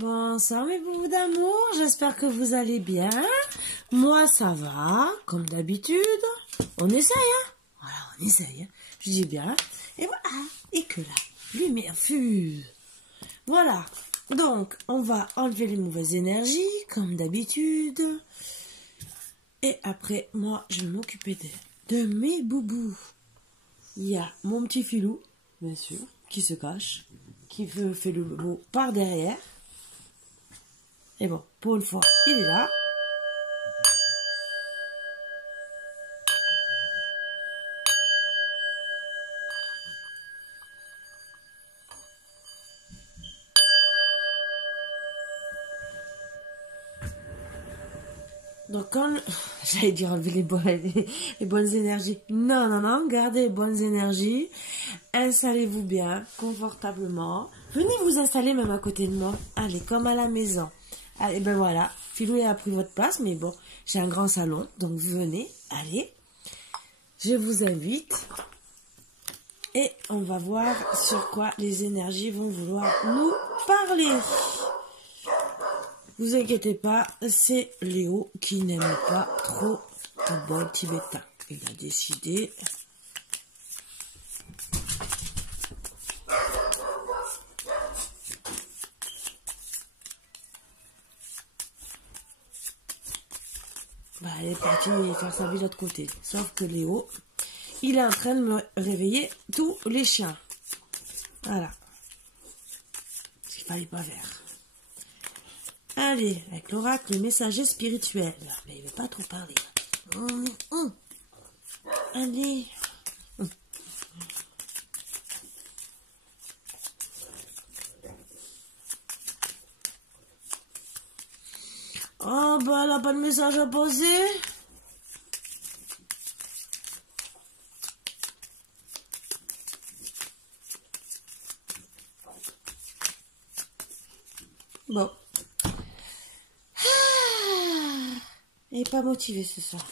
Bonsoir mes bouts d'amour, j'espère que vous allez bien. Moi ça va, comme d'habitude. On essaye, hein. Voilà, on essaye, hein. Je dis bien. Et voilà, et que la lumière fuse. Voilà, donc on va enlever les mauvaises énergies, comme d'habitude. Et après, moi je vais m'occuper de mes boubous. Il y a mon petit filou, bien sûr, qui se cache, qui fait le boubou par derrière. Et bon, pour une fois, il est là. Donc quand... J'allais dire enlever les bonnes énergies. Non, non, non, gardez les bonnes énergies. Installez-vous bien, confortablement. Venez vous installer même à côté de moi. Allez, comme à la maison. Allez, ben voilà. Filou a pris votre place, mais bon, j'ai un grand salon. Donc venez, allez. Je vous invite. Et on va voir sur quoi les énergies vont vouloir nous parler. Vous inquiétez pas, c'est Léo qui n'aime pas trop le bol tibétain. Il a décidé. Bah, elle est partie faire sa vie de l'autre côté. Sauf que Léo, il est en train de me réveiller tous les chiens. Voilà. Ce qu'il fallait pas faire. Allez, avec l'oracle, le messager spirituel. Mais il ne veut pas trop parler. Allez. Oh, bah, elle n'a pas de message à poser. Bon. Elle n'est pas motivée ce soir.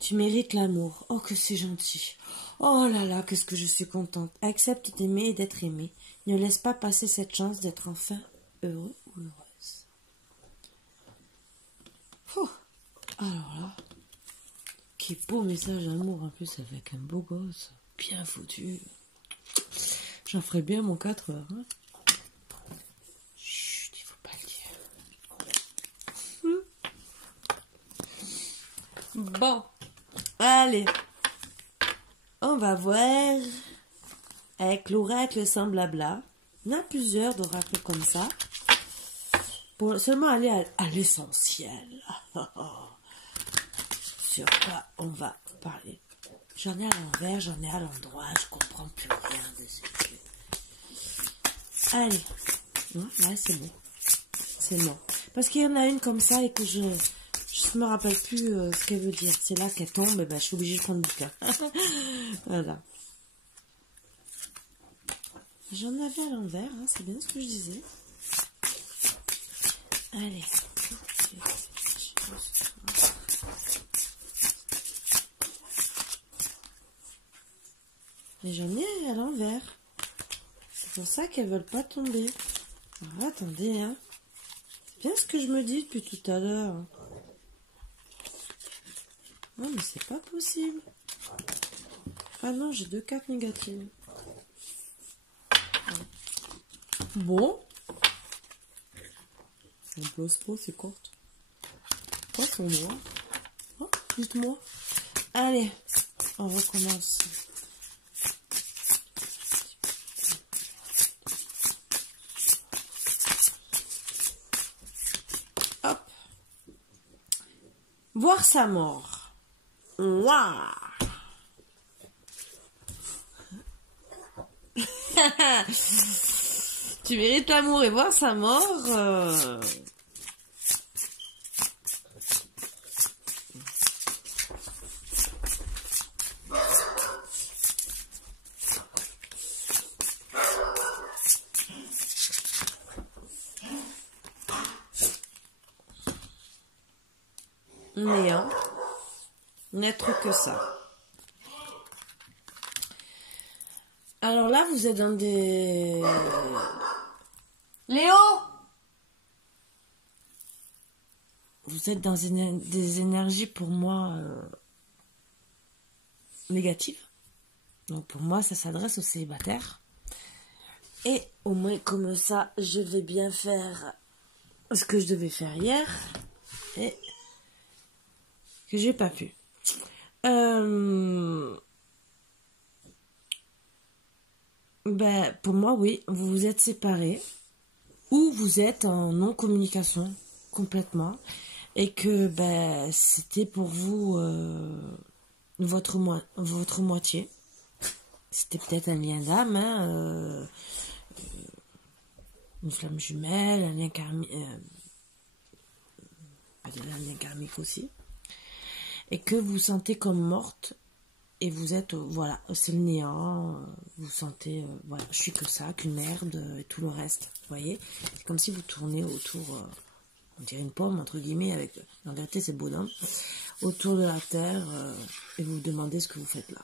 Tu mérites l'amour. Oh, que c'est gentil. Oh là là, qu'est-ce que je suis contente. Accepte d'aimer et d'être aimée. Ne laisse pas passer cette chance d'être enfin heureux ou heureuse. Oh. Alors là, quel beau message d'amour en plus avec un beau gosse. Bien foutu. J'en ferai bien mon 4 heures. Hein. Chut, il faut pas le dire. Bon. Allez, on va voir avec l'oracle sans blabla. Il y en a plusieurs d'oracles comme ça. Pour seulement aller à l'essentiel. Sur quoi on va parler. J'en ai à l'envers, j'en ai à l'endroit. Je comprends plus rien de ce que... Allez. Là, c'est bon. C'est bon. Parce qu'il y en a une comme ça et que je me rappelle plus ce qu'elle veut dire. C'est là qu'elle tombe, et ben, je suis obligée de prendre le bouquin. Voilà. J'en avais à l'envers, hein, c'est bien ce que je disais. Allez. Mais j'en ai à l'envers. C'est pour ça qu'elles veulent pas tomber. Alors, attendez, hein. C'est bien ce que je me dis depuis tout à l'heure. Non, mais c'est pas possible. Ah non, j'ai 2 cartes négatives. Bon. On blosse pas, c'est courte. Quoi, c'est moi? Oh, dites-moi. Allez, on recommence. Hop. Voir sa mort. Waouh. Tu mérites l'amour et voir sa mort. Néant. N'être que ça. Alors là, vous êtes dans des... Léo, vous êtes dans des énergies pour moi négatives. Donc pour moi, ça s'adresse aux célibataires. Et au moins comme ça, je vais bien faire ce que je devais faire hier et que j'ai pas pu. Pour moi, oui, vous vous êtes séparés ou vous êtes en non-communication complètement et que c'était pour vous votre moitié. C'était peut-être un lien d'âme, hein, une flamme jumelle, un lien karmique, aussi, et que vous sentez comme morte, et vous êtes, voilà, c'est le néant, vous sentez, voilà, je suis que ça, qu'une merde, et tout le reste, vous voyez, c'est comme si vous tournez autour, on dirait une pomme, entre guillemets, avec, en vérité c'est bonhomme, autour de la terre, et vous vous demandez ce que vous faites là.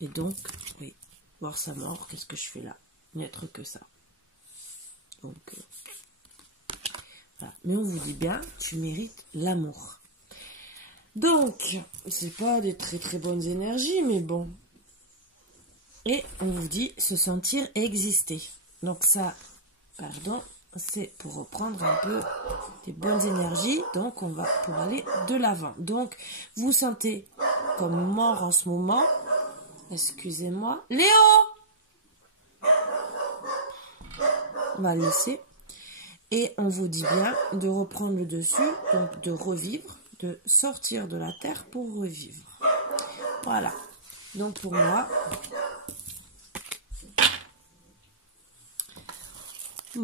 Et donc, oui, voir sa mort, qu'est-ce que je fais là? N'être que ça. Donc, voilà. Mais on vous dit bien, tu mérites l'amour. Donc, c'est pas des très très bonnes énergies, mais bon. Et on vous dit se sentir exister. Donc ça, pardon, c'est pour reprendre un peu des bonnes énergies. Donc on va pour aller de l'avant. Donc, vous sentez comme mort en ce moment. Excusez-moi. Léo! On va le laisser. Et on vous dit bien de reprendre le dessus, donc de revivre, de sortir de la terre pour revivre. Voilà. Donc pour moi, je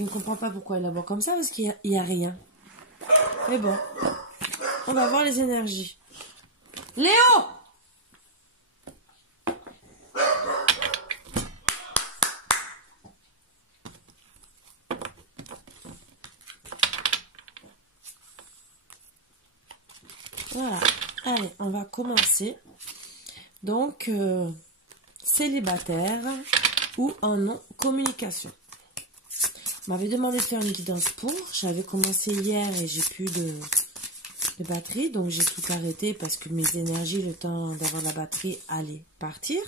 ne comprends pas pourquoi il la voit comme ça, parce qu'il n'y a rien. Mais bon, on va voir les énergies. Léo! Voilà, allez, on va commencer. Donc, célibataire ou en non-communication. On m'avait demandé de faire une guidance pour. J'avais commencé hier et j'ai plus de batterie. Donc, j'ai tout arrêté parce que mes énergies, le temps d'avoir la batterie, allaient partir.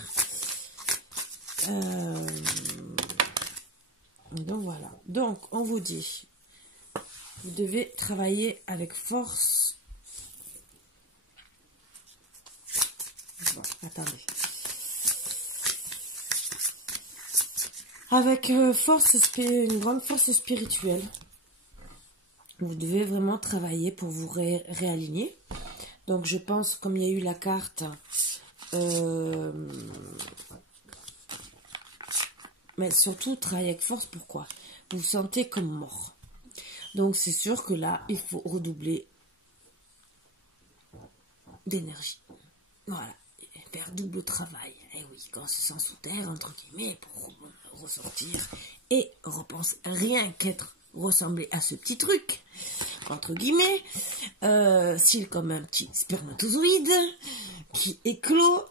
Donc, voilà. Donc, on vous dit, vous devez travailler avec force. Bon, attendez. Avec une grande force spirituelle. Vous devez vraiment travailler pour vous réaligner. Donc je pense, comme il y a eu la carte, mais surtout travailler avec force, pourquoi? Vous vous sentez comme mort. Donc c'est sûr que là, il faut redoubler d'énergie. Voilà. Faire double travail. Eh oui, quand on se sent sous terre, entre guillemets, pour ressortir et repense rien qu'être ressembler à ce petit truc, entre guillemets, style comme un petit spermatozoïde qui éclot,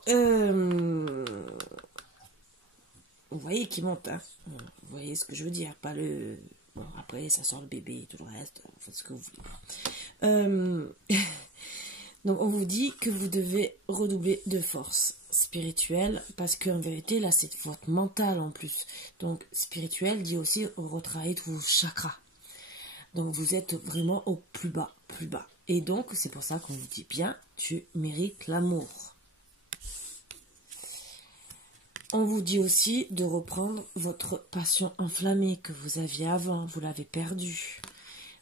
vous voyez, qui monte, hein. Vous voyez ce que je veux dire, pas le... Bon, après, ça sort le bébé et tout le reste, vous faites ce que vous voulez. Donc, on vous dit que vous devez redoubler de force spirituelle, parce qu'en vérité, là, c'est votre mental en plus. Donc, spirituel dit aussi retravailler tous vos chakras. Donc, vous êtes vraiment au plus bas, plus bas. Et donc, c'est pour ça qu'on vous dit bien, tu mérites l'amour. On vous dit aussi de reprendre votre passion enflammée que vous aviez avant, vous l'avez perdue.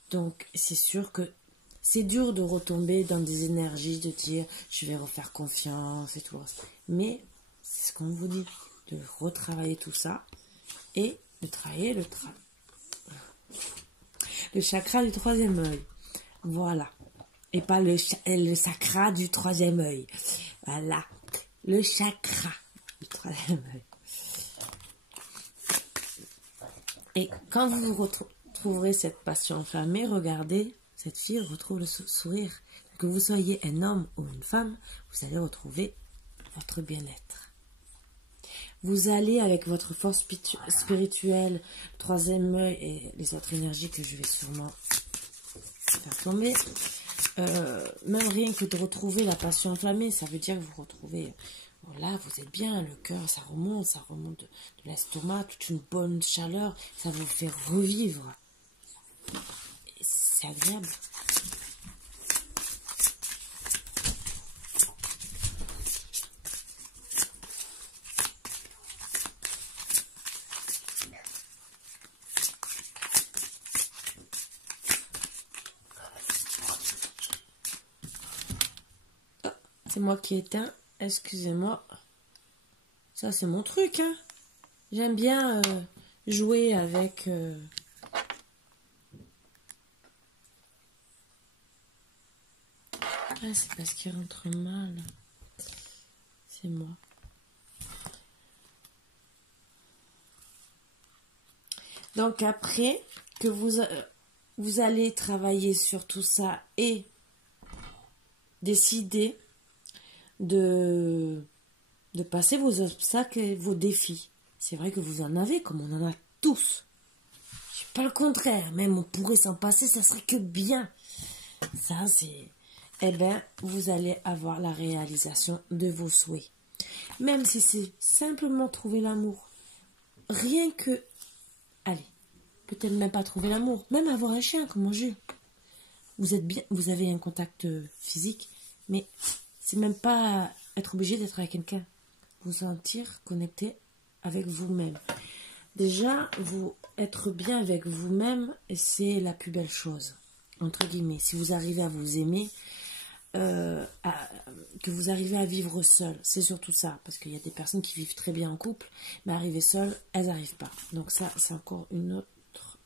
Donc, c'est sûr que c'est dur de retomber dans des énergies, de dire je vais refaire confiance et tout. Mais c'est ce qu'on vous dit, de retravailler tout ça et de travailler le chakra du troisième œil. Voilà. Et pas le chakra du troisième œil. Voilà. Le chakra du troisième œil. Et quand vous retrouverez cette passion enflammée, regardez. Cette fille retrouve le sourire. Que vous soyez un homme ou une femme, vous allez retrouver votre bien-être. vous allez avec votre force spirituelle, troisième œil et les autres énergies que je vais sûrement faire tomber. Même rien que de retrouver la passion enflammée, ça veut dire que vous retrouvez, voilà, vous êtes bien, le cœur, ça remonte de l'estomac, toute une bonne chaleur, ça vous fait revivre. C'est agréable. C'est moi qui éteins, excusez-moi. Ça, c'est mon truc, hein. J'aime bien jouer avec... Ah, c'est parce qu'il rentre mal. C'est moi. Donc, après que vous allez travailler sur tout ça et décider de passer vos obstacles et vos défis. C'est vrai que vous en avez, comme on en a tous. Je suis pas le contraire. Même on pourrait s'en passer, ça serait que bien. Ça, c'est... Eh bien, vous allez avoir la réalisation de vos souhaits. Même si c'est simplement trouver l'amour. Rien que... Allez, peut-être même pas trouver l'amour. Même avoir un chien, comme mon jus. Vous êtes bien, vous avez un contact physique, mais c'est même pas être obligé d'être avec quelqu'un. Vous sentir connecté avec vous-même. Déjà, être bien avec vous-même, c'est la plus belle chose, entre guillemets. Si vous arrivez à vous aimer, que vous arrivez à vivre seul, c'est surtout ça. Parce qu'il y a des personnes qui vivent très bien en couple, mais arriver seul, elles n'arrivent pas. Donc ça, c'est encore une autre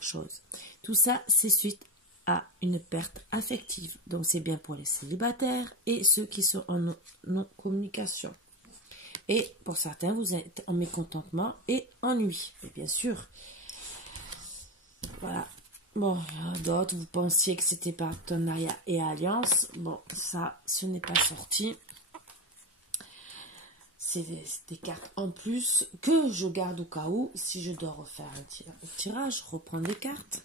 chose. Tout ça, c'est suite à une perte affective. Donc c'est bien pour les célibataires et ceux qui sont en non-communication. Et pour certains, vous êtes en mécontentement et ennui. Et bien sûr, voilà. Bon, d'autres, vous pensiez que c'était partenariat et alliance. Bon, ça, ce n'est pas sorti. C'est des cartes en plus que je garde au cas où, si je dois refaire un tirage, reprendre des cartes.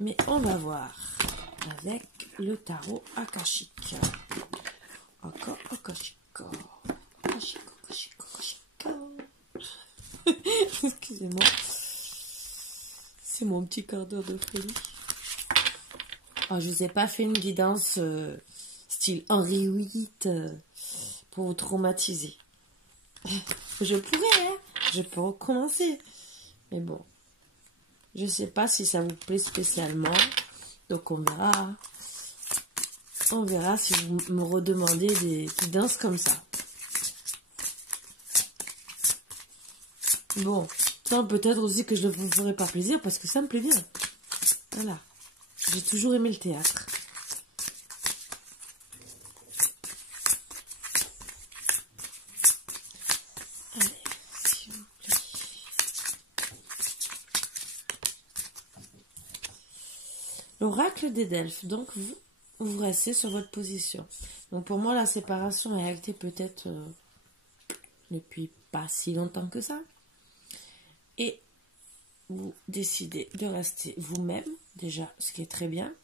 Mais on va voir avec le tarot akashique. Encore akashique. Excusez-moi. C'est mon petit quart d'heure de folie. Oh, je vous ai pas fait une guidance style Henri VIII pour vous traumatiser. Je pourrais, hein. Je peux recommencer. Mais bon. Je sais pas si ça vous plaît spécialement. Donc on verra. On verra si vous me redemandez des guidances comme ça. Bon. Ça peut-être aussi que je ne vous ferai pas plaisir parce que ça me plaît bien. Voilà. J'ai toujours aimé le théâtre. Allez, s'il vous plaît. L'oracle des Delphes. Donc, vous restez sur votre position. Donc, pour moi, la séparation a été peut-être depuis pas si longtemps que ça. Et vous décidez de rester vous-même, déjà, ce qui est très bien.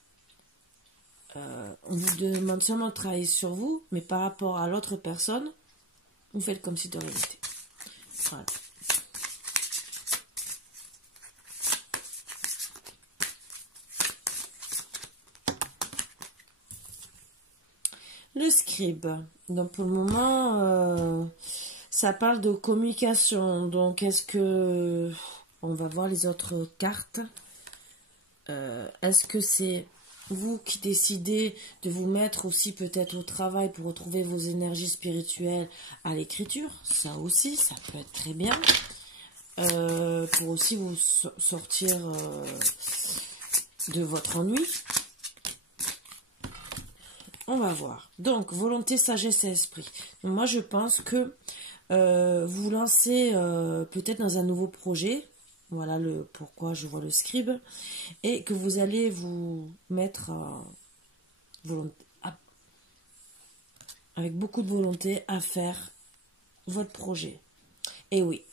On vous demande seulement de travailler sur vous, mais par rapport à l'autre personne, vous faites comme si de rien n'était. Voilà. Le scribe. Donc pour le moment, ça parle de communication. Donc est-ce que... On va voir les autres cartes. Est-ce que c'est vous qui décidez de vous mettre aussi peut-être au travail pour retrouver vos énergies spirituelles à l'écriture? Ça aussi, ça peut être très bien. Pour aussi vous sortir de votre ennui. On va voir. Donc, volonté, sagesse et esprit. Donc, moi, je pense que vous vous lancez peut-être dans un nouveau projet. Voilà le pourquoi je vois le scribe. Et que vous allez vous mettre volonté. avec beaucoup de volonté à faire votre projet. Et oui,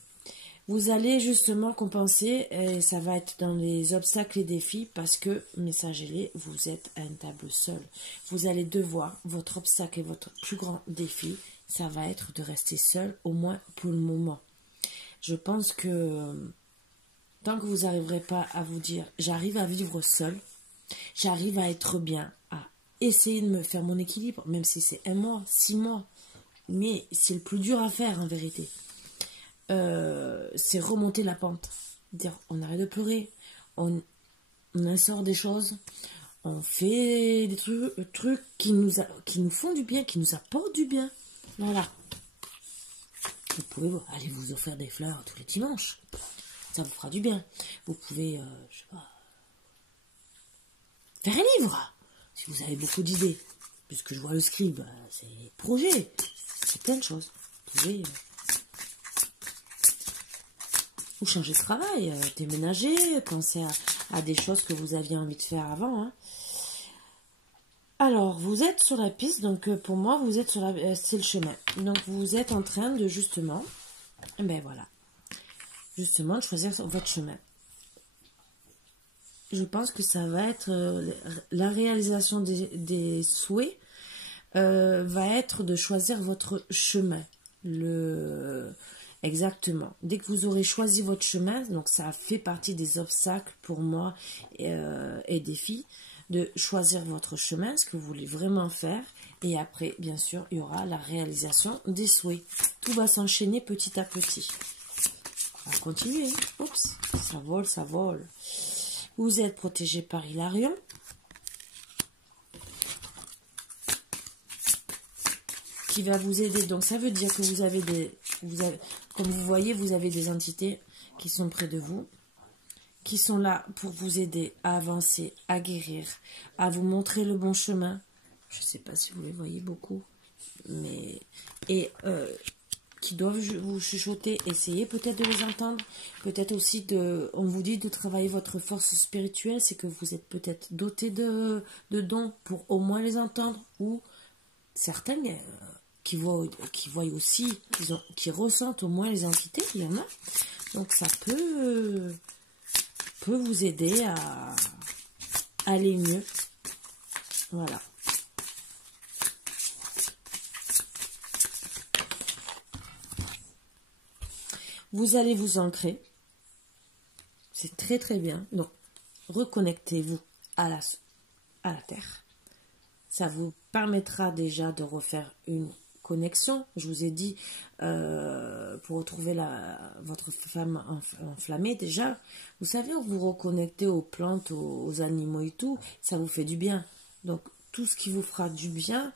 vous allez justement compenser, et ça va être dans les obstacles et défis, parce que, message ailé, vous êtes à une table seule. Vous allez devoir, votre obstacle et votre plus grand défi, ça va être de rester seul, au moins pour le moment. Je pense que tant que vous n'arriverez pas à vous dire, j'arrive à vivre seul, j'arrive à être bien, à essayer de me faire mon équilibre, même si c'est 1 mois, 6 mois, mais c'est le plus dur à faire en vérité. C'est remonter la pente. Dire, on arrête de pleurer, on instaure des choses, on fait des trucs qui nous font du bien, qui nous apportent du bien. Voilà. Vous pouvez aller vous offrir des fleurs tous les dimanches. Ça vous fera du bien. Vous pouvez, je sais pas, faire un livre, si vous avez beaucoup d'idées. Puisque je vois le scribe, c'est projet, c'est plein de choses. Vous pouvez ou changer de travail, déménager, penser à des choses que vous aviez envie de faire avant. Hein. Alors, vous êtes sur la piste, donc pour moi, vous êtes sur c'est le chemin. Donc, vous êtes en train de justement, ben voilà, justement de choisir votre chemin. Je pense que ça va être la réalisation des souhaits, va être de choisir votre chemin. Exactement. Dès que vous aurez choisi votre chemin, donc ça fait partie des obstacles pour moi et défis, de choisir votre chemin, ce que vous voulez vraiment faire. Et après, bien sûr, il y aura la réalisation des souhaits. Tout va s'enchaîner petit à petit. On va continuer. Oups, ça vole, ça vole. Vous êtes protégé par Hilarion. Qui va vous aider. Donc ça veut dire que vous avez comme vous voyez, vous avez des entités qui sont près de vous, qui sont là pour vous aider à avancer, à guérir, à vous montrer le bon chemin. Je ne sais pas si vous les voyez beaucoup, mais qui doivent vous chuchoter. Essayez peut-être de les entendre, peut-être aussi on vous dit de travailler votre force spirituelle, c'est que vous êtes peut-être doté de dons pour au moins les entendre, ou certains qui voient aussi, qui ressentent au moins les entités, il y en a. Donc ça peut vous aider à aller mieux. Voilà. Vous allez vous ancrer. C'est très très bien. Donc, reconnectez-vous à la terre. Ça vous permettra déjà de refaire une connexion. Je vous ai dit, pour retrouver votre femme enflammée, déjà, vous savez, vous reconnectez aux plantes, aux animaux et tout, ça vous fait du bien. Donc, tout ce qui vous fera du bien,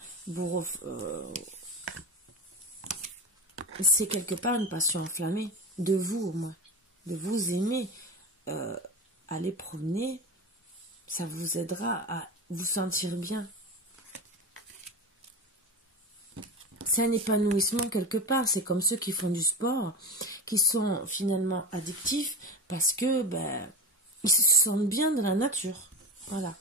c'est quelque part une passion enflammée, de vous au moins, de vous aimer. Aller promener, ça vous aidera à vous sentir bien. C'est un épanouissement quelque part. C'est comme ceux qui font du sport, qui sont finalement addictifs parce que ils se sentent bien dans la nature. Voilà.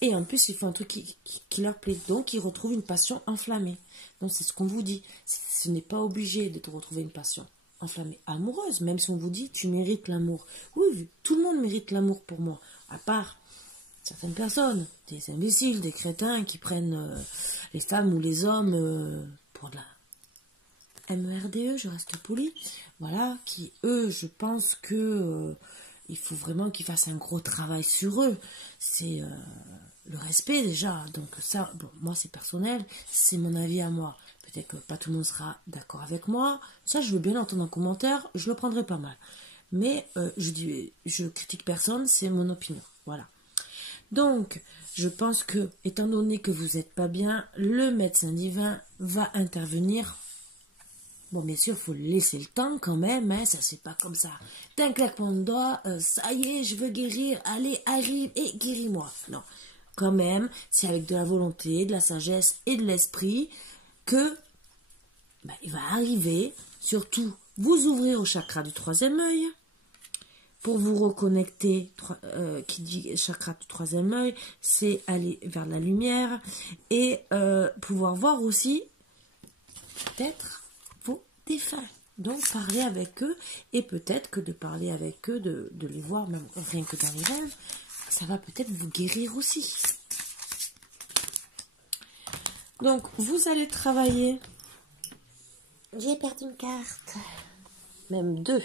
Et en plus, ils font un truc qui leur plaît. Donc, ils retrouvent une passion enflammée. Donc, c'est ce qu'on vous dit. Ce n'est pas obligé de te retrouver une passion enflammée, amoureuse. Même si on vous dit, tu mérites l'amour. Oui, tout le monde mérite l'amour pour moi. À part certaines personnes, des imbéciles, des crétins qui prennent les femmes ou les hommes pour de la MERDE, je reste poli, voilà, qui eux, je pense que il faut vraiment qu'ils fassent un gros travail sur eux. C'est le respect déjà, donc ça, bon, moi c'est personnel, c'est mon avis à moi. Peut-être que pas tout le monde sera d'accord avec moi, ça je veux bien l'entendre en commentaire, je le prendrai pas mal. Mais je critique personne, c'est mon opinion, voilà. Donc, je pense que, étant donné que vous n'êtes pas bien, le médecin divin va intervenir. Bon, bien sûr, il faut laisser le temps quand même, hein, ça c'est pas comme ça. D'un claquement de doigts, ça y est, je veux guérir, allez, arrive et guéris-moi. Non, quand même, c'est avec de la volonté, de la sagesse et de l'esprit que il va arriver, surtout, vous ouvrir au chakra du 3e œil, pour vous reconnecter, qui dit chakra du troisième œil, c'est aller vers la lumière et pouvoir voir aussi peut-être vos défunts. Donc parler avec eux et peut-être que de parler avec eux, de les voir même rien que dans les rêves, ça va peut-être vous guérir aussi. Donc vous allez travailler. J'ai perdu une carte, même deux.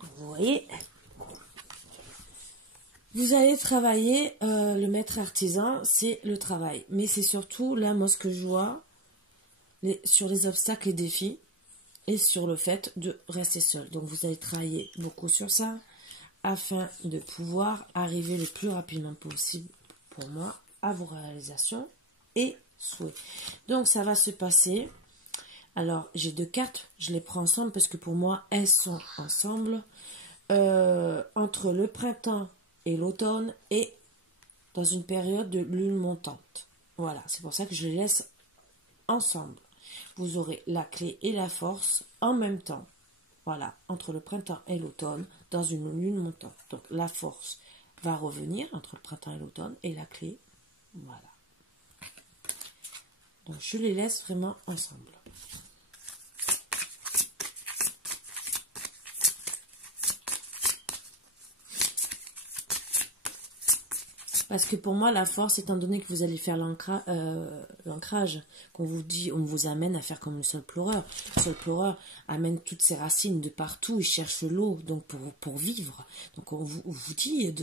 Vous voyez, vous allez travailler, le maître artisan, c'est le travail. Mais c'est surtout, là, moi, ce que je vois, sur les obstacles et défis, et sur le fait de rester seul. Donc, vous allez travailler beaucoup sur ça, afin de pouvoir arriver le plus rapidement possible, pour moi, à vos réalisations et souhaits. Donc, ça va se passer. Alors, j'ai deux cartes, je les prends ensemble parce que pour moi, elles sont ensemble entre le printemps et l'automne et dans une période de lune montante. Voilà, c'est pour ça que je les laisse ensemble. Vous aurez la clé et la force en même temps. Voilà, entre le printemps et l'automne, dans une lune montante. Donc, la force va revenir entre le printemps et l'automne et la clé, voilà. Donc, je les laisse vraiment ensemble. Parce que pour moi, la force, étant donné que vous allez faire l'ancrage, qu'on vous dit, on vous amène à faire comme le sol pleureur. Le sol pleureur amène toutes ses racines de partout, il cherche l'eau donc pour vivre. Donc on vous dit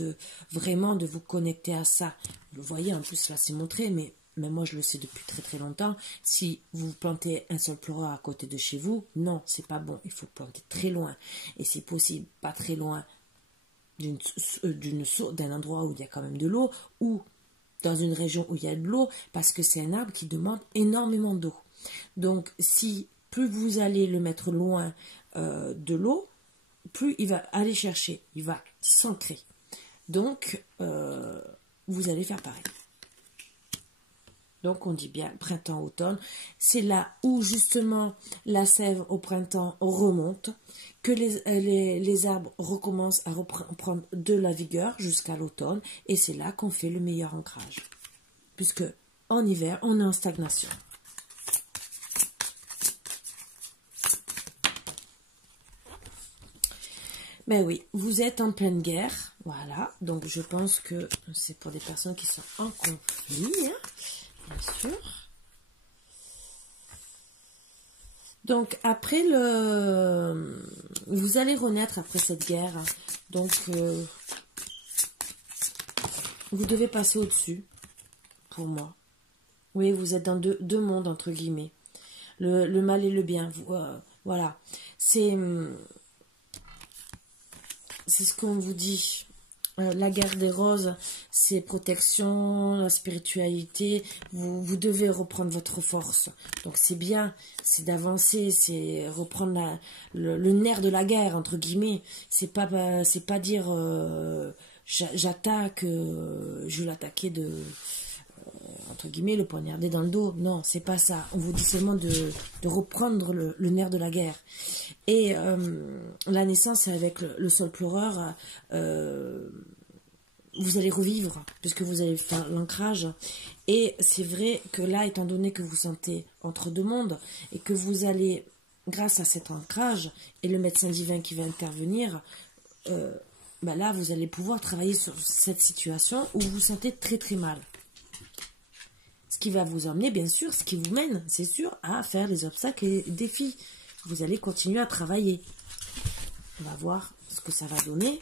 vraiment de vous connecter à ça. Vous le voyez, en plus là c'est montré, mais moi je le sais depuis très très longtemps. Si vous plantez un sol pleureur à côté de chez vous, non, c'est pas bon. Il faut planter très loin. Et c'est possible, pas très loin d'un endroit où il y a quand même de l'eau ou dans une région où il y a de l'eau parce que c'est un arbre qui demande énormément d'eau. Donc si plus vous allez le mettre loin de l'eau, plus il va aller chercher, il va s'ancrer. Donc vous allez faire pareil. Donc on dit bien printemps-automne, c'est là où justement la sève au printemps remonte, que les arbres recommencent à reprendre de la vigueur jusqu'à l'automne, et c'est là qu'on fait le meilleur ancrage. Puisque en hiver, on est en stagnation. Ben oui, vous êtes en pleine guerre, voilà, donc je pense que c'est pour des personnes qui sont en conflit, hein. Bien sûr. Donc après vous allez renaître après cette guerre. Donc vous devez passer au-dessus. Pour moi. Oui, vous êtes dans deux mondes entre guillemets. Le mal et le bien. Voilà. C'est ce qu'on vous dit. La guerre des roses, c'est protection, la spiritualité. Vous devez reprendre votre force. Donc c'est bien, c'est d'avancer, c'est reprendre le nerf de la guerre, entre guillemets. C'est pas dire j'attaque, je vais l'attaquer entre guillemets, le poignarder dans le dos. Non, c'est pas ça. On vous dit seulement de reprendre le nerf de la guerre. Et la naissance, c'est avec le sol pleureur. Vous allez revivre, puisque vous allez faire l'ancrage. Et c'est vrai que là, étant donné que vous sentez entre deux mondes, et que vous allez, grâce à cet ancrage, et le médecin divin qui va intervenir, là, vous allez pouvoir travailler sur cette situation où vous vous sentez très très mal. Ce qui va vous emmener, bien sûr, ce qui vous mène, c'est sûr, à faire les obstacles et les défis. Vous allez continuer à travailler. On va voir ce que ça va donner.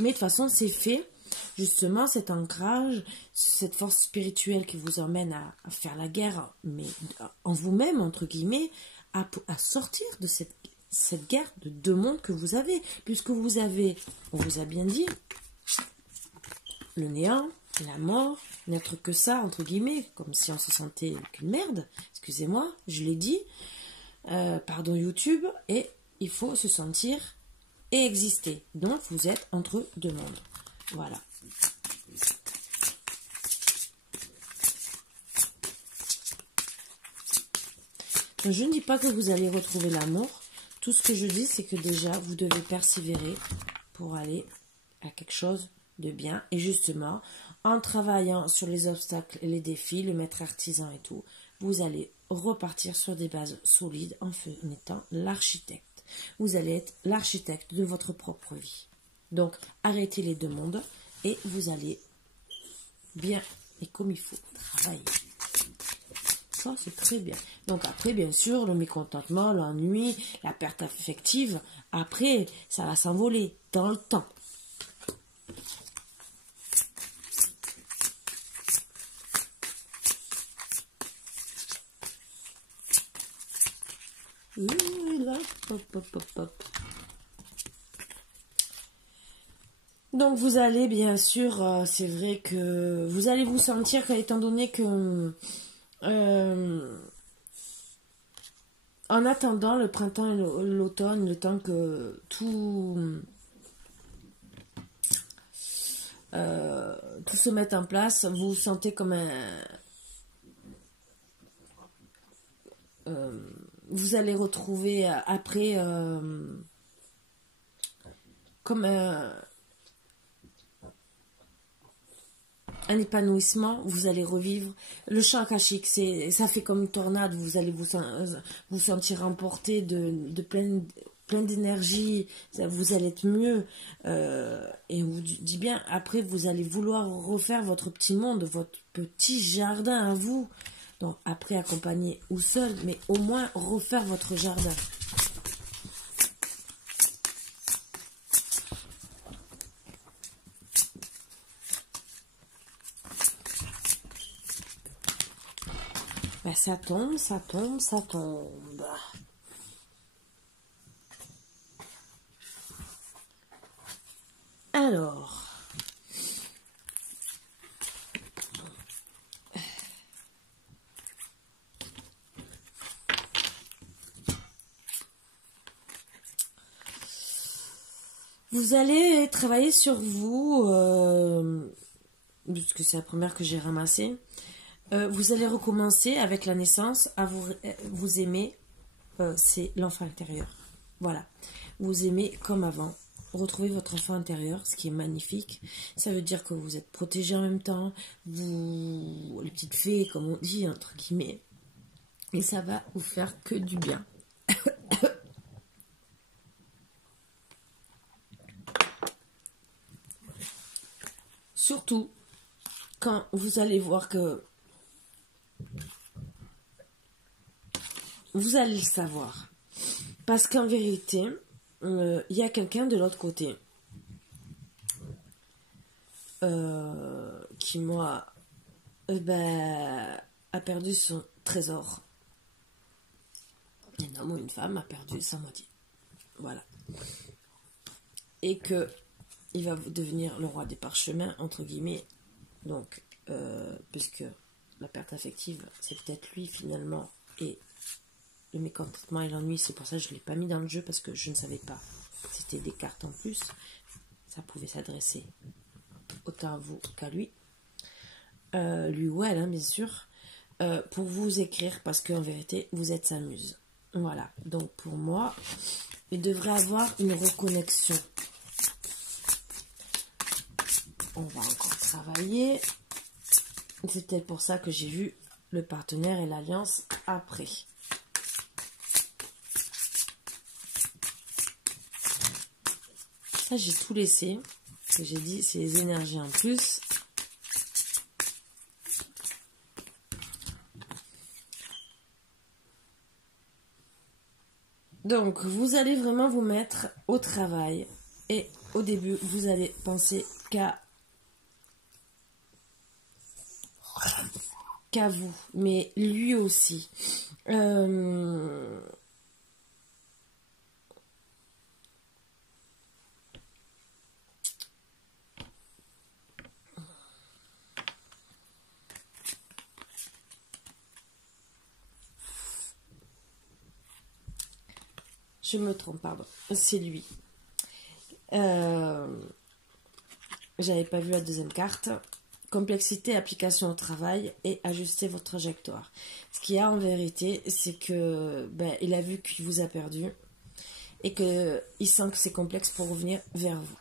Mais de toute façon, c'est fait. Justement, cet ancrage, cette force spirituelle qui vous emmène à faire la guerre, mais en vous-même, entre guillemets, à sortir de cette guerre de deux mondes que vous avez. Puisque vous avez, on vous a bien dit, le néant, la mort, n'être que ça, entre guillemets, comme si on se sentait qu'une merde, excusez-moi, je l'ai dit, pardon YouTube, et il faut se sentir et exister. Donc, vous êtes entre deux mondes. Voilà. Donc, je ne dis pas que vous allez retrouver l'amour. Tout ce que je dis, c'est que déjà, vous devez persévérer pour aller à quelque chose de bien. Et justement, en travaillant sur les obstacles et les défis, le maître artisan et tout, vous allez repartir sur des bases solides en étant l'architecte. Vous allez être l'architecte de votre propre vie. Donc, arrêtez les deux mondes et vous allez bien et comme il faut travailler. Ça, c'est très bien. Donc après, bien sûr, le mécontentement, l'ennui, la perte affective, après, ça va s'envoler dans le temps. Donc vous allez bien sûr, c'est vrai que vous allez vous sentir, étant donné que en attendant le printemps et l'automne, le temps que tout se mette en place, vous vous sentez comme vous allez retrouver après comme un épanouissement, vous allez revivre le champ akashique, ça fait comme une tornade, vous allez vous sentir emporté de plein d'énergie, vous allez être mieux, et on vous dit bien, après vous allez vouloir refaire votre petit monde, votre petit jardin à vous, donc après accompagner ou seul, mais au moins refaire votre jardin. Ben, ça tombe, ça tombe, ça tombe. Alors, vous allez travailler sur vous, puisque c'est la première que j'ai ramassée. Vous allez recommencer avec la naissance à vous aimer, c'est l'enfant intérieur. Voilà, vous aimez comme avant, retrouvez votre enfant intérieur, ce qui est magnifique. Ça veut dire que vous êtes protégé en même temps, vous, les petites fées, comme on dit, entre guillemets, et ça va vous faire que du bien. Surtout quand vous allez voir que vous allez le savoir. Parce qu'en vérité, il y a quelqu'un de l'autre côté qui, moi, a perdu son trésor. Un homme ou une femme a perdu sa moitié. Voilà. Et que il va devenir le roi des parchemins, entre guillemets. Donc, puisque la perte affective, c'est peut-être lui finalement, et le mécontentement et l'ennui, c'est pour ça que je ne l'ai pas mis dans le jeu, parce que je ne savais pas. C'était des cartes en plus. Ça pouvait s'adresser autant à vous qu'à lui. Lui ou elle, hein, bien sûr. Pour vous écrire, parce qu'en vérité, vous êtes sa muse. Voilà. Donc, pour moi, il devrait avoir une reconnexion. On va encore travailler. C'est peut-être pour ça que j'ai vu le partenaire et l'alliance après. Ça, j'ai tout laissé. J'ai dit, c'est les énergies en plus. Donc, vous allez vraiment vous mettre au travail. Et au début, vous allez penser qu'à vous. Mais lui aussi. Je me trompe, pardon. C'est lui. J'avais pas vu la deuxième carte. Complexité, application au travail et ajuster votre trajectoire. Ce qu'il y a en vérité, c'est que il a vu qu'il vous a perdu et qu'il sent que c'est complexe pour revenir vers vous.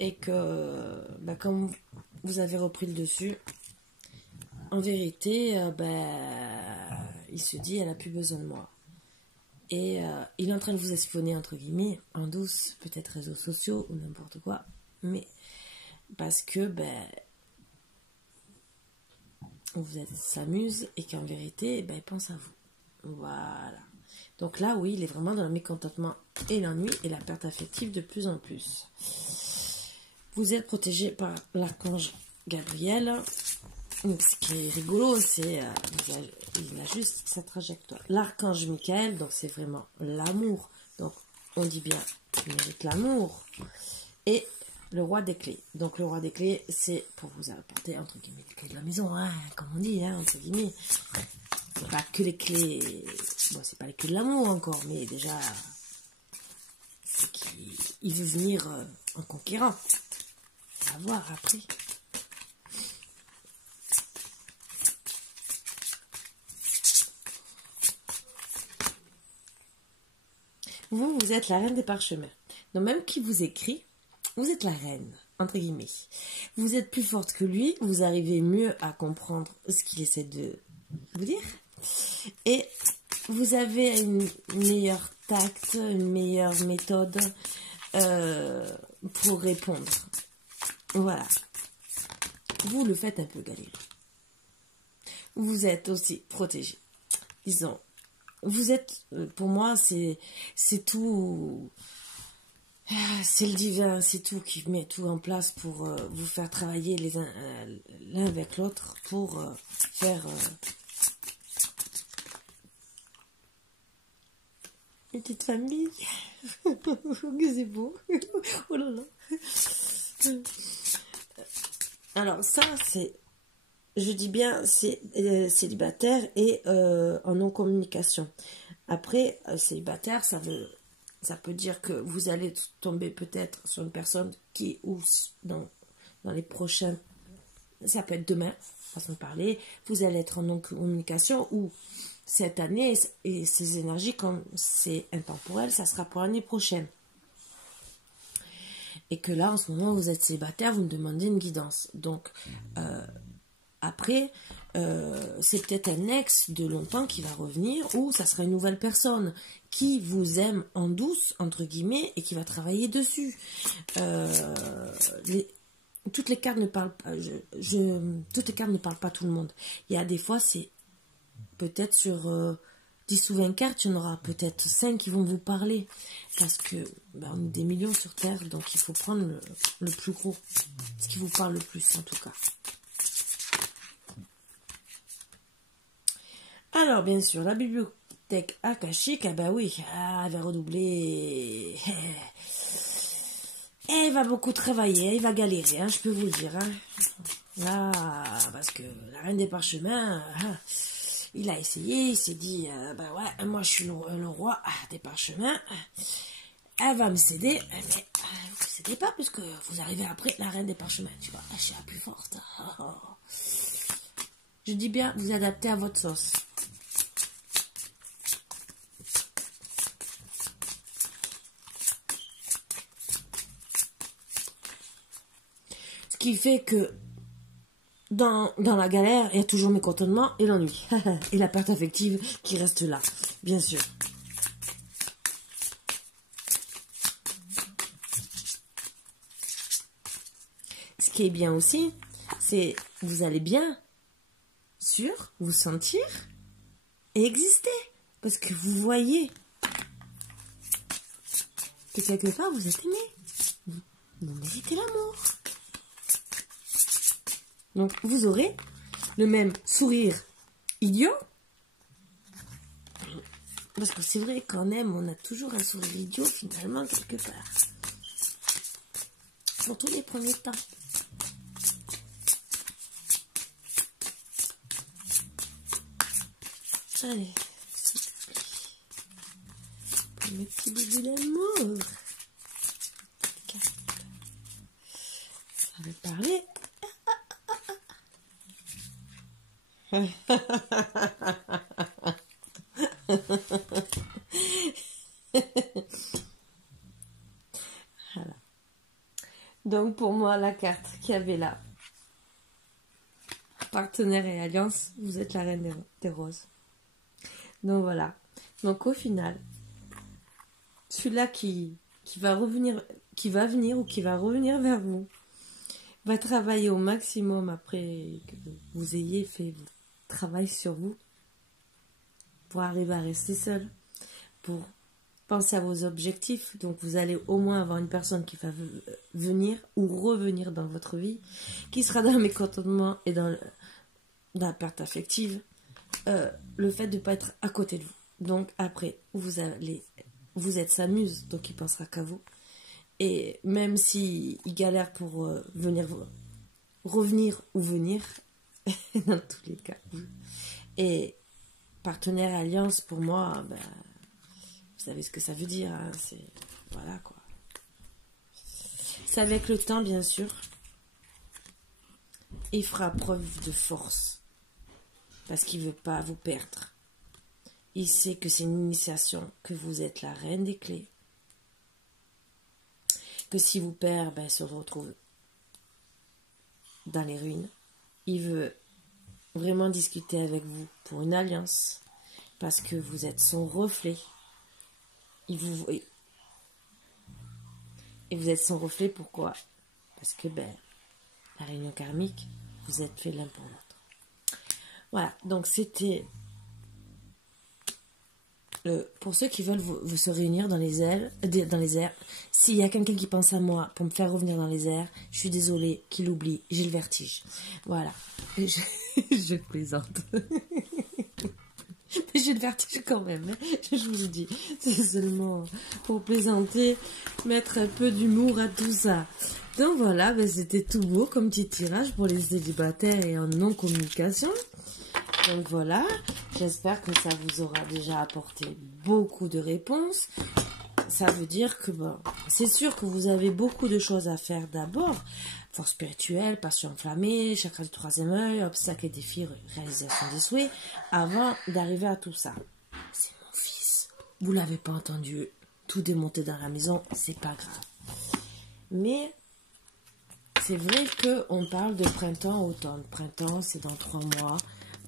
Et que, bah, comme vous avez repris le dessus, en vérité, il se dit, elle n'a plus besoin de moi. Et il est en train de vous espionner, entre guillemets, en douce, peut-être réseaux sociaux ou n'importe quoi. Mais parce que, vous s'amuse et qu'en vérité, il pense à vous. Voilà. Donc là, oui, il est vraiment dans le mécontentement et l'ennui et la perte affective de plus en plus. Vous êtes protégé par l'archange Gabriel. Donc, ce qui est rigolo, c'est il a juste sa trajectoire. L'archange Michael, donc c'est vraiment l'amour. Donc on dit bien, il mérite l'amour. Et le roi des clés. Donc le roi des clés, c'est pour vous apporter entre guillemets les clés de la maison, hein, comme on dit, hein, entre guillemets. C'est pas que les clés. Bon, c'est pas les clés de l'amour encore, mais déjà, c'est qu'il veut venir en conquérant. On va voir après. Vous êtes la reine des parchemins. Donc même qui vous écrit, vous êtes la reine, entre guillemets. Vous êtes plus forte que lui, vous arrivez mieux à comprendre ce qu'il essaie de vous dire. Et vous avez une meilleure tact, une meilleure méthode pour répondre. Voilà. Vous le faites un peu galérer. Vous êtes aussi protégé. Disons, vous êtes, pour moi, c'est tout, c'est le divin, c'est tout qui met tout en place pour vous faire travailler les uns l'un avec l'autre pour faire une petite famille. Que c'est beau. Oh là là. Alors ça, c'est, je dis bien, c'est célibataire et en non-communication. Après, célibataire, ça peut dire que vous allez tomber peut-être sur une personne qui, ou dans les prochains, ça peut être demain, façon de parler, vous allez être en non-communication, ou cette année, et ces énergies, comme c'est intemporel, ça sera pour l'année prochaine. Et que là, en ce moment, vous êtes célibataire, vous me demandez une guidance. Donc, après, c'est peut-être un ex de longtemps qui va revenir, ou ça sera une nouvelle personne qui vous aime en douce, entre guillemets, et qui va travailler dessus. Toutes les cartes ne parlent pas, toutes les cartes ne parlent pas tout le monde. Il y a des fois, c'est peut-être sur 10 ou 20 cartes, il y en aura peut-être 5 qui vont vous parler. Parce que on est des millions sur Terre, donc il faut prendre le plus gros. Ce qui vous parle le plus, en tout cas. Alors, bien sûr, la bibliothèque akashique, oui, elle va redoubler. Elle va beaucoup travailler, elle va galérer, hein, je peux vous le dire. Hein. Parce que la reine des parchemins, il a essayé, il s'est dit, ouais, moi je suis le roi des parchemins, elle va me céder, mais vous ne cédez pas, puisque vous arrivez après la reine des parchemins, tu vois, je suis la plus forte. Je dis bien, vous adaptez à votre sauce. Ce qui fait que dans la galère, il y a toujours mécontentement et l'ennui. Et la perte affective qui reste là, bien sûr. Ce qui est bien aussi, c'est vous allez bien sûr vous sentir et exister. Parce que vous voyez que quelque part vous êtes aimé. Vous méritez l'amour. Donc, vous aurez le même sourire idiot. Parce que c'est vrai, quand on aime, on a toujours un sourire idiot, finalement, quelque part. Pour tous les premiers temps. Allez, s'il te plaît. Pour mes petits bébés d'amour. Ça va parler. Voilà. qui avait là. Partenaire et alliance, vous êtes la reine des roses. Donc voilà. Donc au final, celui-là qui va revenir, qui va venir ou qui va revenir vers vous, va travailler au maximum après que vous ayez fait votre travail sur vous pour arriver à rester seul, pour penser à vos objectifs. Donc vous allez au moins avoir une personne qui va venir ou revenir dans votre vie, qui sera dans le mécontentement et dans la perte affective, le fait de ne pas être à côté de vous. Donc après, vous êtes sa muse, donc il pensera qu'à vous. Et même s'il galère pour revenir ou venir, dans tous les cas. Et partenaire alliance, pour moi, ben, vous savez ce que ça veut dire. Hein, c'est voilà quoi. C'est avec le temps, bien sûr. Il fera preuve de force. Parce qu'il ne veut pas vous perdre. Il sait que c'est une initiation, que vous êtes la reine des clés. Que si vous perd, ben, il se retrouve dans les ruines. Il veut vraiment discuter avec vous pour une alliance. Parce que vous êtes son reflet. Et vous êtes son reflet, pourquoi? Parce que ben, la réunion karmique, vous êtes fait l'un pour l'autre. Voilà, donc c'était pour ceux qui veulent se réunir dans les airs. S'il y a quelqu'un qui pense à moi pour me faire revenir dans les airs, je suis désolée qu'il oublie, j'ai le vertige. Voilà, je plaisante. Mais j'ai le vertige quand même, hein. Je vous le dis, c'est seulement pour plaisanter, mettre un peu d'humour à tout ça. Donc voilà, ben c'était tout beau comme petit tirage pour les célibataires et en non-communication. Donc voilà, j'espère que ça vous aura déjà apporté beaucoup de réponses. Ça veut dire que bon, c'est sûr que vous avez beaucoup de choses à faire d'abord. Force spirituelle, passion enflammée, chakra du troisième œil, obstacles et défis, réalisation des souhaits, avant d'arriver à tout ça. C'est mon fils. Vous l'avez pas entendu tout démonter dans la maison, c'est pas grave. Mais c'est vrai qu'on parle de printemps, automne. Printemps, c'est dans 3 mois.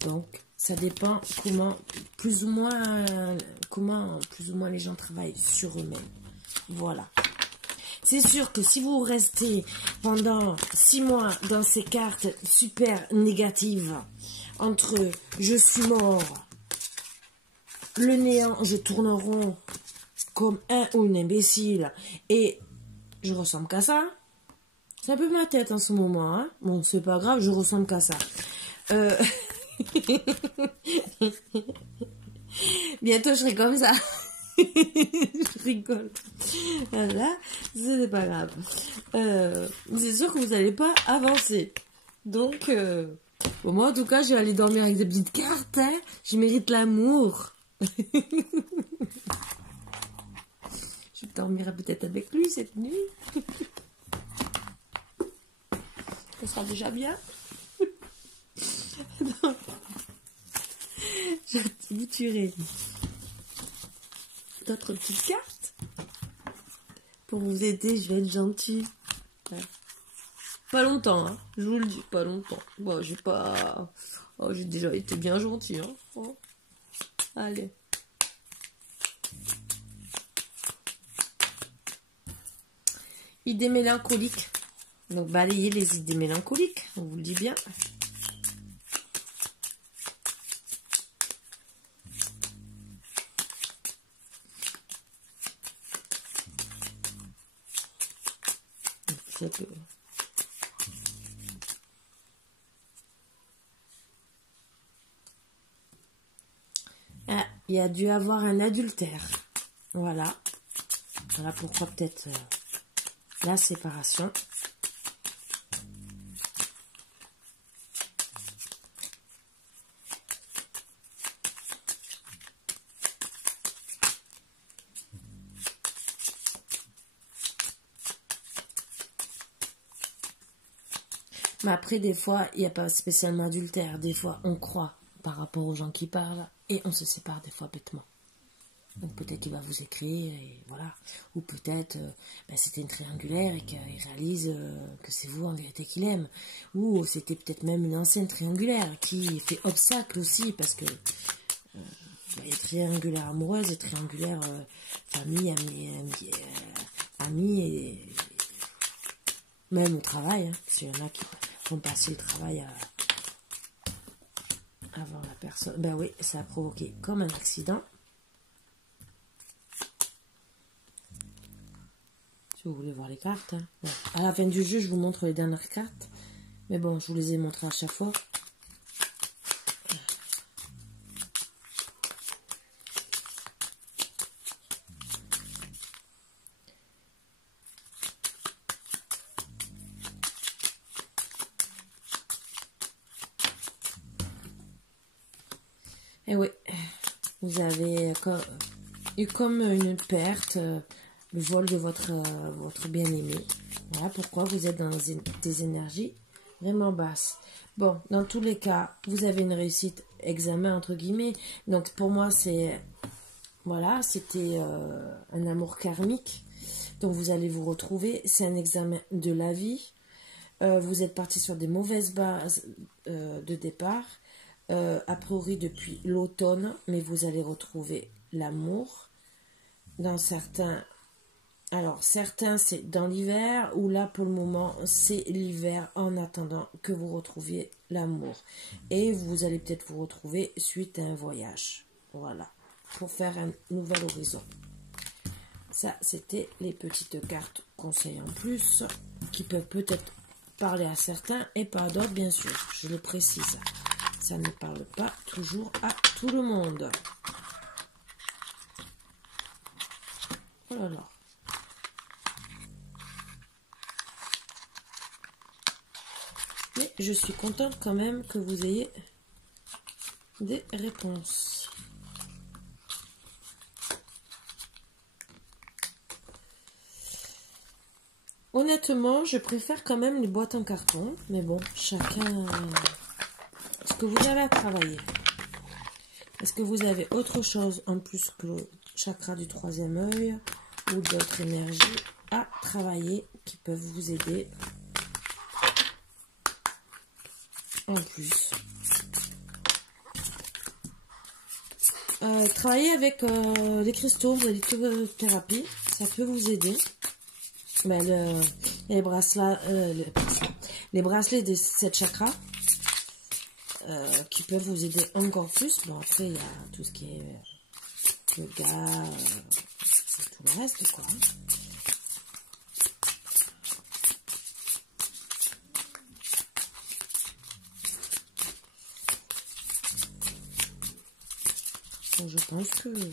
Donc, ça dépend comment plus ou moins les gens travaillent sur eux-mêmes. Voilà. C'est sûr que si vous restez pendant 6 mois dans ces cartes super négatives, entre je suis mort, le néant, je tourne en rond comme un ou une imbécile, et je ressemble qu'à ça, c'est un peu ma tête en ce moment. Hein. Bon, c'est pas grave, je ressemble qu'à ça. Bientôt je serai comme ça. Je rigole. Voilà, c'est pas grave. C'est sûr que vous n'allez pas avancer. Donc, bon, moi en tout cas, je vais aller dormir avec des petites cartes. Hein. Je mérite l'amour. Je dormirai peut-être avec lui cette nuit. Ça sera déjà bien. Donc, je vous tuerai d'autres petites cartes pour vous aider. Je vais être gentille. Ouais. Pas longtemps, hein. Je vous le dis, pas longtemps. Bon, j'ai pas... Oh, j'ai déjà été bien gentille, hein. Oh. Allez. Idées mélancoliques. Donc, balayez les idées mélancoliques. On vous le dit bien. Ça peut... Ah, il y a dû avoir un adultère. Voilà. Voilà pourquoi peut-être la séparation. Mais après, des fois, il n'y a pas spécialement adultère. Des fois, on croit par rapport aux gens qui parlent et on se sépare des fois bêtement. Donc peut-être qu'il va vous écrire, et voilà. Ou peut-être c'était une triangulaire et qu'il réalise que c'est vous en vérité qu'il aime. Ou c'était peut-être même une ancienne triangulaire qui fait obstacle aussi, parce que il y a triangulaire amoureuse et triangulaire famille, amis et même au travail. Parce qu'il y en a qui vont passer le travail avant la personne. Ben oui, ça a provoqué comme un accident. Si vous voulez voir les cartes. Hein. Bon. À la fin du jeu, je vous montre les dernières cartes. Mais bon, je vous les ai montrées à chaque fois. Et oui, vous avez eu comme une perte, le vol de votre bien-aimé. Voilà pourquoi vous êtes dans des énergies vraiment basses. Bon, dans tous les cas, vous avez une réussite examen entre guillemets. Donc pour moi, c'est voilà, c'était un amour karmique. Donc vous allez vous retrouver. C'est un examen de la vie. Vous êtes parti sur des mauvaises bases de départ. A priori depuis l'automne, mais vous allez retrouver l'amour dans certains. Alors certains c'est dans l'hiver, ou là pour le moment c'est l'hiver en attendant que vous retrouviez l'amour. Et vous allez peut-être vous retrouver suite à un voyage. Voilà, pour faire un nouvel horizon. Ça c'était les petites cartes conseils en plus, qui peuvent peut-être parler à certains et pas à d'autres bien sûr, je le précise. Ça ne parle pas toujours à tout le monde. Oh là là. Mais je suis contente quand même que vous ayez des réponses. Honnêtement, je préfère quand même les boîtes en carton. Mais bon, chacun... Ce que vous avez à travailler. Est-ce que vous avez autre chose en plus que le chakra du troisième œil ou d'autres énergies à travailler qui peuvent vous aider en plus? Travailler avec les cristaux, la lithothérapie, ça peut vous aider. Ben, les bracelets des 7 chakras. Qui peuvent vous aider encore plus. Bon, après, il y a tout ce qui est yoga, c'est tout le reste, quoi. Donc, je pense que...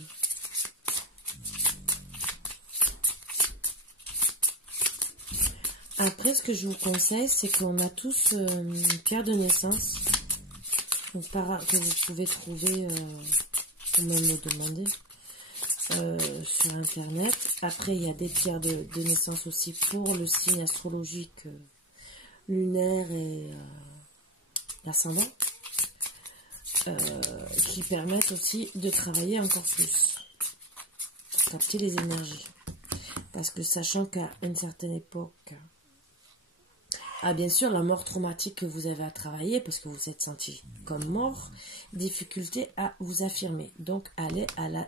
Après, ce que je vous conseille, c'est qu'on a tous une pierre de naissance. Donc, que vous pouvez trouver, ou même me demander, sur internet. Après, il y a des pierres de naissance aussi pour le signe astrologique lunaire et l'ascendant, qui permettent aussi de travailler encore plus, pour capter les énergies. Parce que sachant qu'à une certaine époque, bien sûr, la mort traumatique que vous avez à travailler, parce que vous vous êtes senti comme mort, difficulté à vous affirmer. Donc, allez à la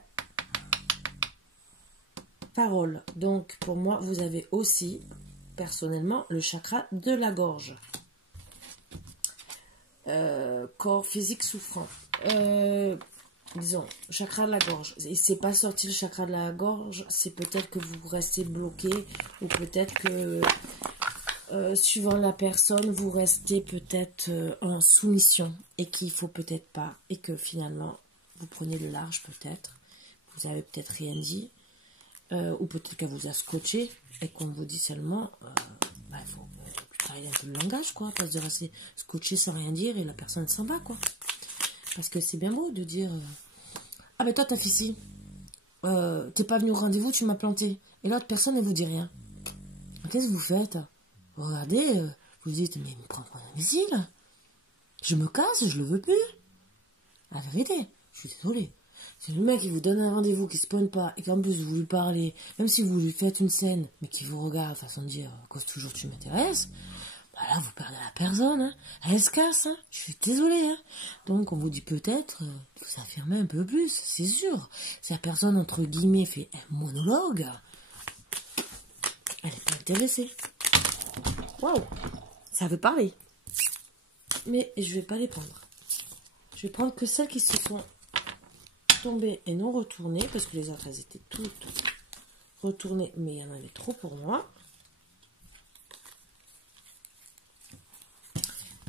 parole. Donc, pour moi, vous avez aussi, personnellement, le chakra de la gorge. Corps physique souffrant. Disons, chakra de la gorge. Et c'est pas sorti le chakra de la gorge, c'est peut-être que vous restez bloqué, ou peut-être que... suivant la personne, vous restez peut-être en soumission et qu'il faut peut-être pas, et que finalement vous prenez le large peut-être, vous avez peut-être rien dit, ou peut-être qu'elle vous a scotché et qu'on vous dit seulement il faut travailler un peu le langage, quoi, parce de rester scotché sans rien dire et la personne s'en va, quoi. Parce que c'est bien beau de dire ah ben toi ta fille ci, t'es pas venu au rendez-vous, tu m'as planté, et l'autre personne ne vous dit rien. Qu'est-ce que vous faites? Vous regardez, vous dites, mais il me prend pour un imbécile. Je me casse, je le veux plus. La vérité, je suis désolée. C'est le mec qui vous donne un rendez-vous, qui se pointe pas, et qu'en plus vous lui parlez, même si vous lui faites une scène, mais qui vous regarde façon de dire, cause toujours tu m'intéresses, bah là vous perdez la personne, hein. Elle se casse, hein. Je suis désolée, hein. Donc on vous dit peut-être, vous affirmez un peu plus, c'est sûr. Si la personne, entre guillemets, fait un monologue, elle n'est pas intéressée. Waouh, ça veut parler. Mais je vais pas les prendre. Je vais prendre que celles qui se sont tombées et non retournées, parce que les autres, elles étaient toutes retournées, mais il y en avait trop pour moi.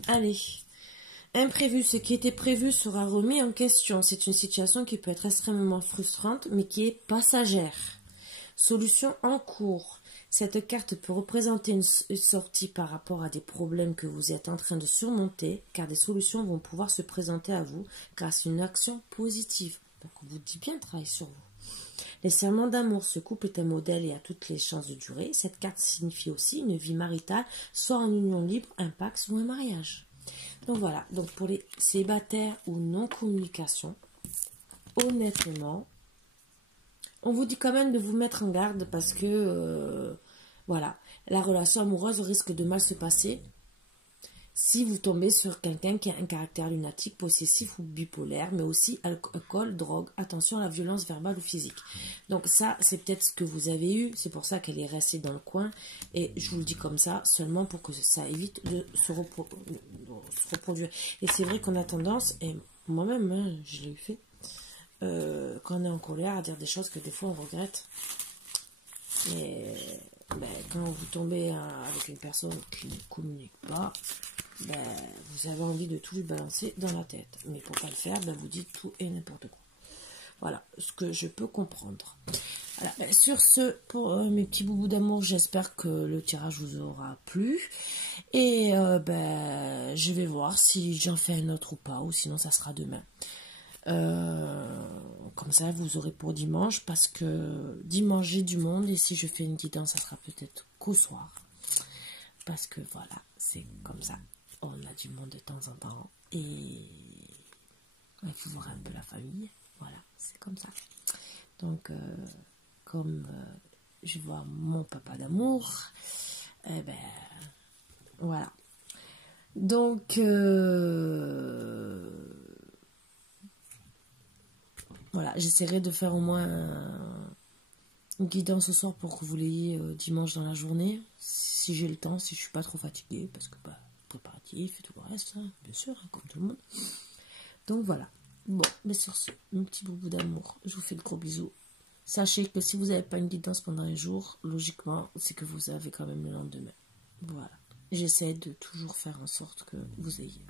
Allez. Imprévu, ce qui était prévu sera remis en question. C'est une situation qui peut être extrêmement frustrante, mais qui est passagère. Solution en cours. Cette carte peut représenter une sortie par rapport à des problèmes que vous êtes en train de surmonter, car des solutions vont pouvoir se présenter à vous grâce à une action positive. Donc on vous dit bien de travailler sur vous. Les serments d'amour, ce couple est un modèle et a toutes les chances de durer. Cette carte signifie aussi une vie maritale, soit en union libre, un pax ou un mariage. Donc voilà, donc pour les célibataires ou non-communication, honnêtement, on vous dit quand même de vous mettre en garde parce que, voilà, la relation amoureuse risque de mal se passer si vous tombez sur quelqu'un qui a un caractère lunatique, possessif ou bipolaire, mais aussi alcool, drogue, attention à la violence verbale ou physique. Donc ça, c'est peut-être ce que vous avez eu, c'est pour ça qu'elle est restée dans le coin, et je vous le dis comme ça, seulement pour que ça évite de se reproduire. Et c'est vrai qu'on a tendance, et moi-même, hein, je l'ai fait, quand on est en colère, à dire des choses que des fois on regrette. Mais quand vous tombez avec une personne qui ne communique pas, vous avez envie de tout lui balancer dans la tête. Mais pour pas le faire, vous dites tout et n'importe quoi. Voilà, ce que je peux comprendre. Voilà, sur ce, pour mes petits boubous d'amour, j'espère que le tirage vous aura plu. Et je vais voir si j'en fais un autre ou pas, ou sinon ça sera demain. Comme ça vous aurez pour dimanche, parce que dimanche j'ai du monde, et si je fais une guidance ça sera peut-être qu'au soir, parce que voilà, c'est comme ça, on a du monde de temps en temps et il faut voir un peu la famille, voilà, c'est comme ça. Donc comme je vois mon papa d'amour, voilà, donc voilà, j'essaierai de faire au moins une guidance ce soir pour que vous l'ayez dimanche dans la journée, si j'ai le temps, si je suis pas trop fatiguée, parce que préparatif et tout le reste, hein, bien sûr, hein, comme tout le monde. Donc voilà. Bon, mais sur ce, mon petit boubou d'amour, je vous fais de gros bisous. Sachez que si vous n'avez pas une guidance pendant un jour, logiquement, c'est que vous avez quand même le lendemain. Voilà. J'essaie de toujours faire en sorte que vous ayez.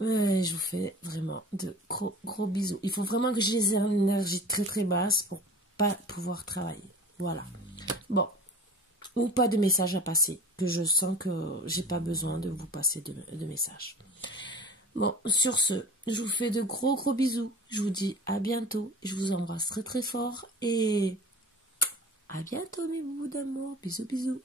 Je vous fais vraiment de gros bisous. Il faut vraiment que j'ai des énergies très très basses pour pas pouvoir travailler. Voilà. Bon. Ou pas de message à passer. Que je sens que j'ai pas besoin de vous passer de messages. Bon, sur ce, je vous fais de gros bisous. Je vous dis à bientôt. Je vous embrasse très très fort. Et à bientôt mes boubous d'amour. Bisous bisous.